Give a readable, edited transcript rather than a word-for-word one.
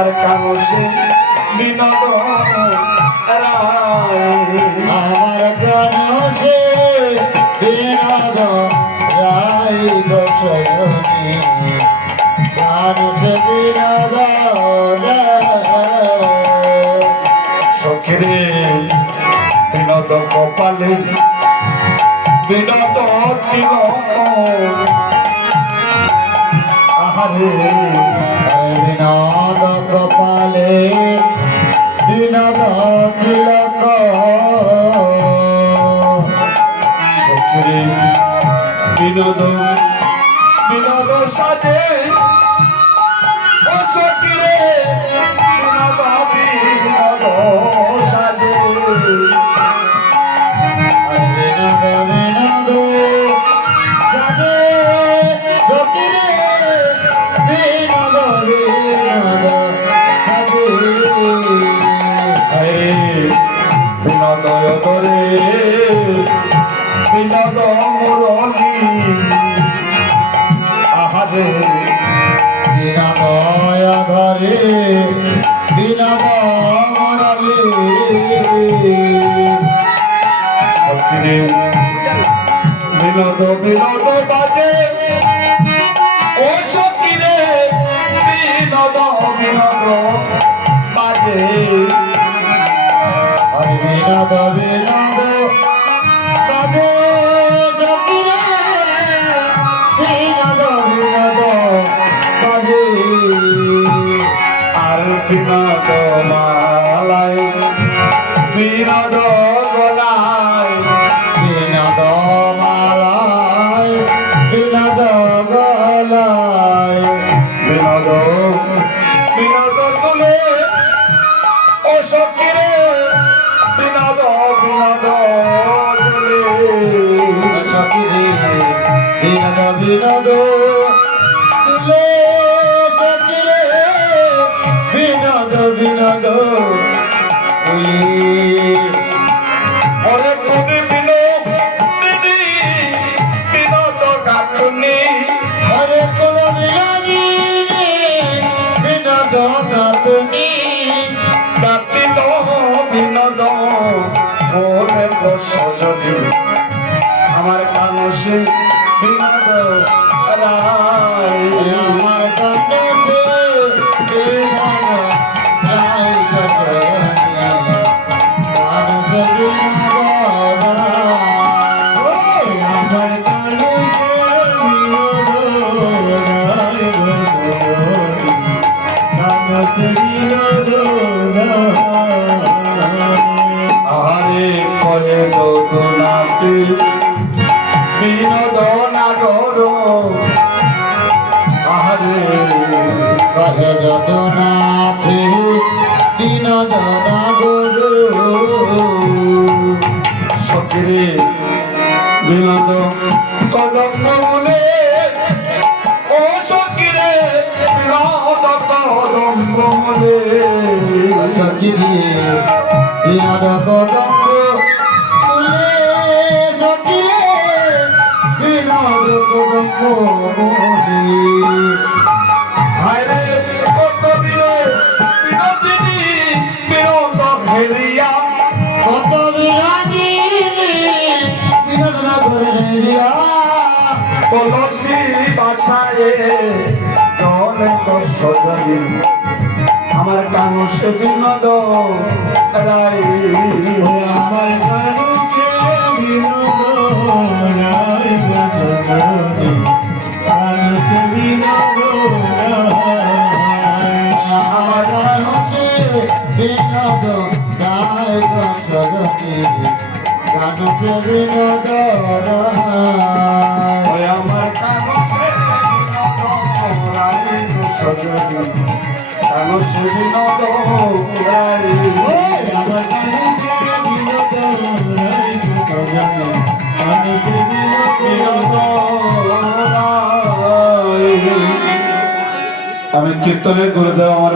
আমার কাগজে বিনোদন রায়, আমার কাগজে বিনোদন রায় দশরথী কাগজে বিনোদন সখীরে বিনোদ কপালে বিনোদ তিলক আহারে বিনোদ কপালে বিনোদ তিলক সখীরে বিনোদ বিনোদ সাজে ও সখীরে বিনোদ বিনোদ সাজে বিনোদ বিনোদ সাজে সখীরে বিনোদ বিনোদ সাজে হরে বিনোদ দরে বিনোদ মুরলী আহারে বিনোদয় ধরে বিনোদ মরলি সখীরে বিনোদ বিনোদ বাজে ও সখীরে বিনোদ বিনোদ বাজে আর বিনোদ বিনোদ সাজে সখীরে বিনোদ বিনোদ বাজে আর বিনোদ মালায় বিনোদ গলায় বিনোদ মালায় বিনোদ গলায় বিনোদ বিনোদ তুলে ও সখীরে বিনোদ বিনোদ তুলে সখীরে বিনোদ বিনোদ তুলে সখীরে বিনোদ বিনোদ তুলে অনেক তুমি বিনোদিনী বিনোদ গাথুনি হরে কোন বিনোদী বিনোদ নাতনি গাতিল বিনোদ মোরে সজনী আমার কানসে বিনোদ রায় আমার কাছে বিনোদ রায় কানসে বিনোদ রায় আমার কাছে বিনোদ রায় কানসে বিনোদ রায় আরে করে দোদনাতে বিনোদ নাগর আরে কহে যদনাথে বিনোদ নাগর সখীরে বিনোদ কদম্ব মনে ও সখীরে বিনোদ কদম্ব মনে সখিরে বিনোদ কদম্ব ফুলে সখিরে বিনোদ কদম্ব ফুলে হায়রে কত বিরে বিনোদিনী বিনোদ হেরিয়া কত বিরাজি বিনোদ নাগর হেরিয়া কলসি বাসায় জলে সজনী আমার কানুষে বিনোদ রায় আমার কাছে বিনোদ রায় সজনী কাছে বিনোদ আমার কাছে বিনোদ রায় সজনী কাছে বিনোদ রায় ওই আমার কানুষে বিনোদ রায় সজনী কানুষে বিনোদ রায় আমার কাছে বিনোদ রায় সজনী কাছে বিনোদ আমি কীর্তনের গুরুদেব আমার